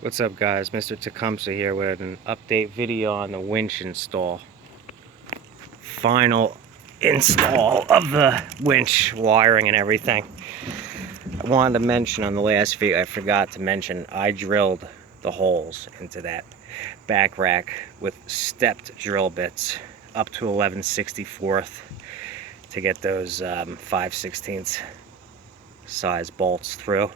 What's up, guys? Mr. Tecumseh here with an update video on the winch install. Final install of the winch wiring and everything. I wanted to mention on the last video, I forgot to mention, I drilled the holes into that back rack with stepped drill bits up to 11/64 to get those 5/16 size bolts through.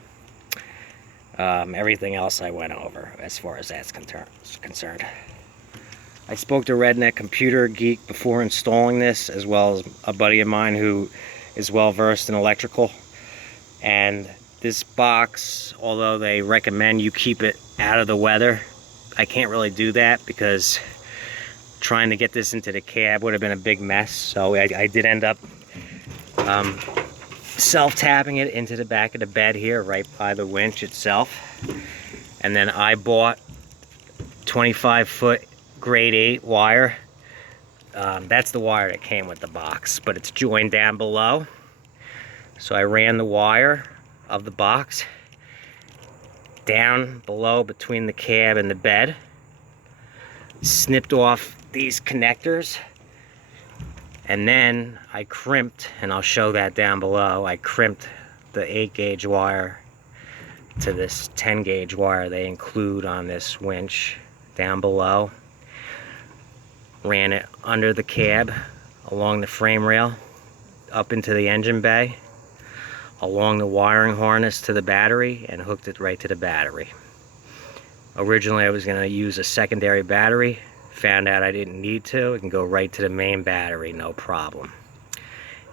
Everything else I went over as far as that's concerned. I spoke to Redneckcomputergeek before installing this, as well as a buddy of mine who is well versed in electrical. And this box, although they recommend you keep it out of the weather, I can't really do that because trying to get this into the cab would have been a big mess. So I did end up self-tapping it into the back of the bed here, right by the winch itself. And then I bought 25-foot grade 8 wire. That's the wire that came with the box, but it's joined down below. So I ran the wire of the box down below between the cab and the bed, snipped off these connectors, and then I crimped, and I'll show that down below, I crimped the 8-gauge wire to this 10-gauge wire they include on this winch down below. Ran it under the cab, along the frame rail, up into the engine bay, along the wiring harness to the battery, and hooked it right to the battery. Originally I was going to use a secondary battery. Found out I didn't need to. It can go right to the main battery, no problem.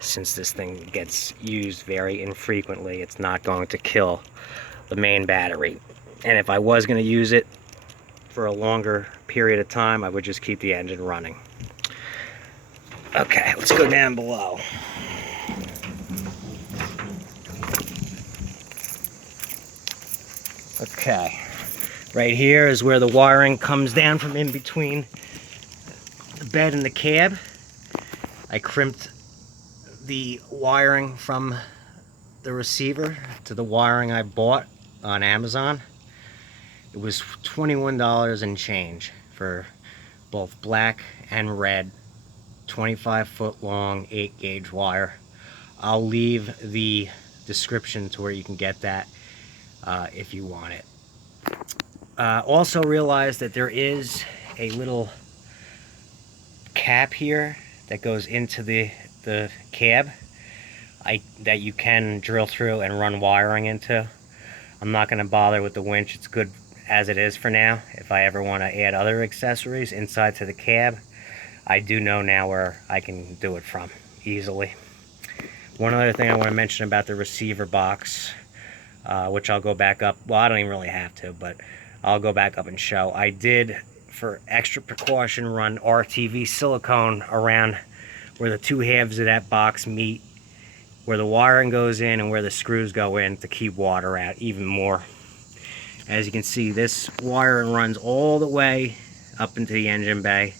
Since this thing gets used very infrequently, it's not going to kill the main battery. And if I was going to use it for a longer period of time, I would just keep the engine running. Okay, let's go down below. Okay, right here is where the wiring comes down from in between the bed and the cab. I crimped the wiring from the receiver to the wiring I bought on Amazon. It was $21 and change for both black and red 25-foot long 8-gauge wire. I'll leave the description to where you can get that if you want it. Also realize that there is a little cap here that goes into the cab that you can drill through and run wiring into. I'm not going to bother with the winch. It's good as it is for now. If I ever want to add other accessories inside to the cab, I do know now where I can do it from easily. One other thing I want to mention about the receiver box, which I'll go back up. Well, I don't even really have to, but I'll go back up and show. I did, for extra precaution, run RTV silicone around where the two halves of that box meet, where the wiring goes in and where the screws go in, to keep water out even more. As you can see, this wire runs all the way up into the engine bay.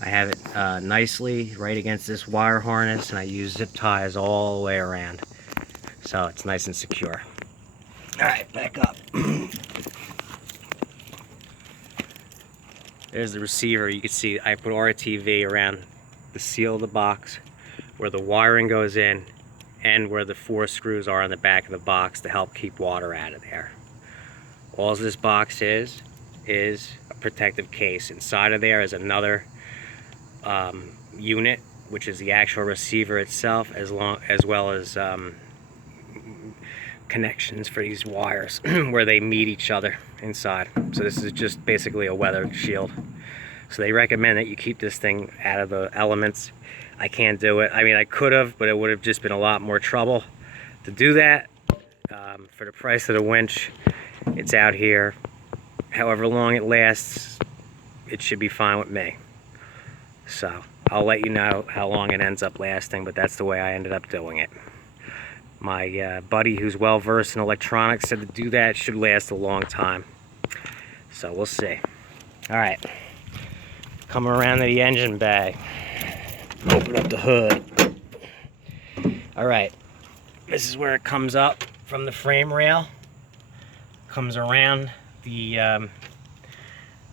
I have it nicely right against this wire harness, and I use zip ties all the way around, so it's nice and secure. Alright, back up. There's the receiver. You can see I put RTV around the seal of the box, where the wiring goes in, and where the 4 screws are on the back of the box to help keep water out of there. All this box is a protective case. Inside of there is another unit, which is the actual receiver itself, as well as connections for these wires where they meet each other inside. So this is just basically a weather shield. So they recommend that you keep this thing out of the elements. I can't do it. I mean, I could have, but it would have just been a lot more trouble to do that. For the price of the winch, it's out here. However long it lasts, it should be fine with me. So I'll let you know how long it ends up lasting, but that's the way I ended up doing it. My buddy who's well versed in electronics said to do that should last a long time. So we'll see. Alright, come around to the engine bay. Open up the hood. Alright, this is where it comes up from the frame rail. Comes around the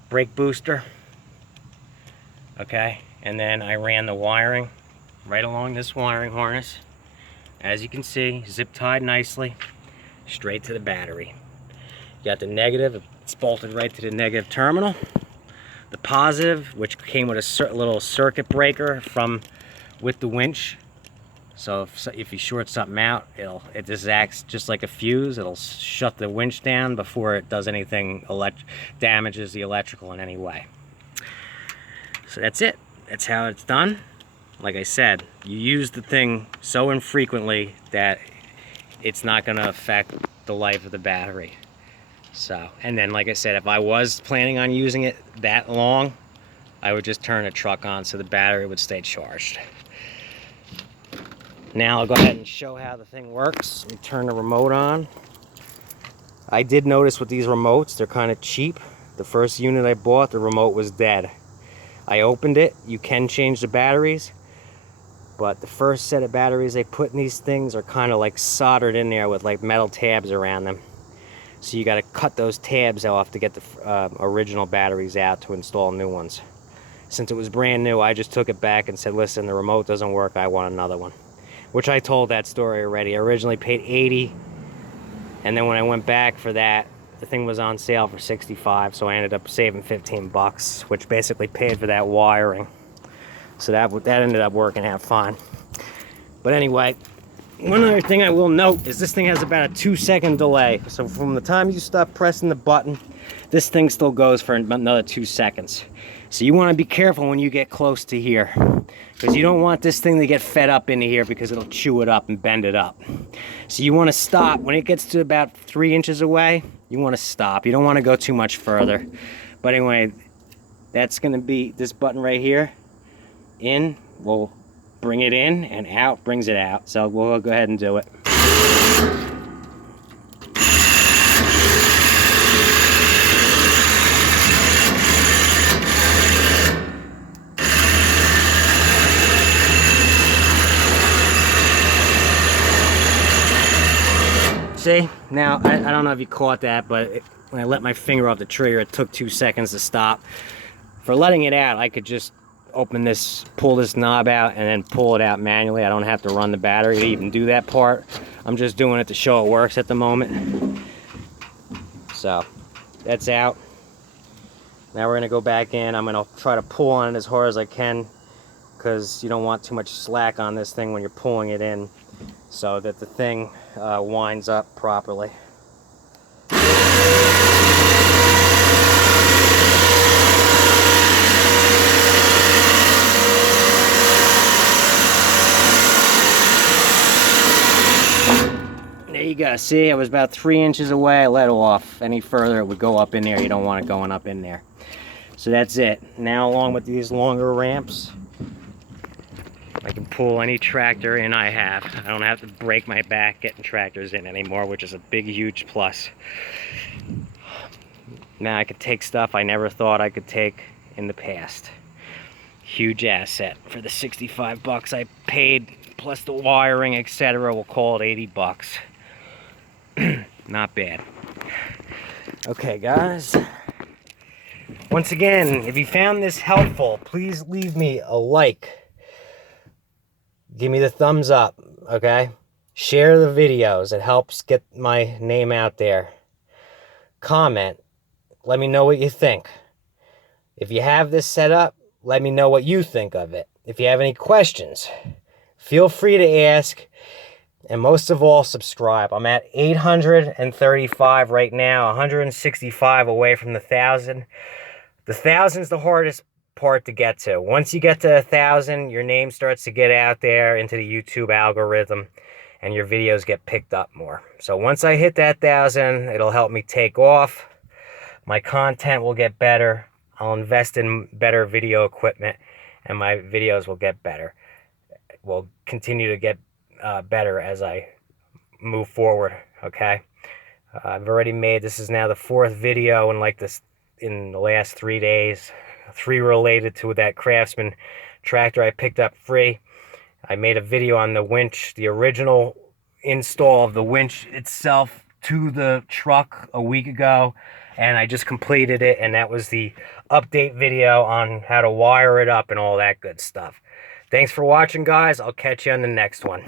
brake booster, okay, and then I ran the wiring right along this wiring harness. As you can see, zip tied nicely, straight to the battery. You got the negative, it's bolted right to the negative terminal. The positive, which came with a little circuit breaker with the winch. So if you short something out, it just acts just like a fuse. It'll shut the winch down before it does anything, damages the electrical in any way. So that's it. That's how it's done. Like I said, you use the thing so infrequently that it's not going to affect the life of the battery. So, and then like I said, if I was planning on using it that long, I would just turn the truck on so the battery would stay charged. Now I'll go ahead and show how the thing works. Let me turn the remote on. I did notice with these remotes, they're kind of cheap. The first unit I bought, the remote was dead. I opened it. You can change the batteries, but the first set of batteries they put in these things are kind of like soldered in there with like metal tabs around them. So you got to cut those tabs off to get the original batteries out to install new ones. Since it was brand new, I just took it back and said, listen, the remote doesn't work, I want another one. Which I told that story already. I originally paid $80, and then when I went back for that, the thing was on sale for $65, so I ended up saving 15 bucks, which basically paid for that wiring. So that ended up working out fine. But anyway, one other thing I will note is this thing has about a 2-second delay. So from the time you stop pressing the button, this thing still goes for another 2 seconds. So you want to be careful when you get close to here, because you don't want this thing to get fed up into here because it'll chew it up and bend it up. So you want to stop. When it gets to about 3 inches away, you want to stop. You don't want to go too much further. But anyway, that's going to be this button right here. In will bring it in, and out brings it out. So we'll go ahead and do it. See, now I don't know if you caught that, but when I let my finger off the trigger, it took 2 seconds to stop. For letting it out, I could just open this, pull this knob out, and then pull it out manually. I don't have to run the battery to even do that part. I'm just doing it to show it works at the moment. So that's out. Now we're gonna go back in. I'm gonna try to pull on it as hard as I can, because you don't want too much slack on this thing when you're pulling it in, so that the thing winds up properly. There you go. See, I was about 3 inches away. I let off. Any further, it would go up in there. You don't want it going up in there. So that's it. Now, along with these longer ramps, I can pull any tractor in I have. I don't have to break my back getting tractors in anymore, which is a big, huge plus. Now I could take stuff I never thought I could take in the past. Huge asset for the 65 bucks I paid, plus the wiring, etc. We'll call it 80 bucks. Not bad. Okay, guys. Once again, if you found this helpful, please leave me a like. Give me the thumbs up, okay? Share the videos. It helps get my name out there. Comment. Let me know what you think. If you have this set up, let me know what you think of it. If you have any questions, feel free to ask. And most of all, subscribe. I'm at 835 right now, 165 away from the 1,000. The 1,000's the hardest part to get to. Once you get to 1,000, your name starts to get out there into the YouTube algorithm, and your videos get picked up more. So once I hit that 1,000, it'll help me take off. My content will get better. I'll invest in better video equipment, and my videos will get better. Will continue to get better as I move forward. Okay, I've already made, this is now the 4th video in the last 3 days. 3 related to that Craftsman tractor I picked up free. I made a video on the winch, the original install of the winch itself to the truck a week ago, and I just completed it, and that was the update video on how to wire it up and all that good stuff. Thanks for watching, guys. I'll catch you on the next one.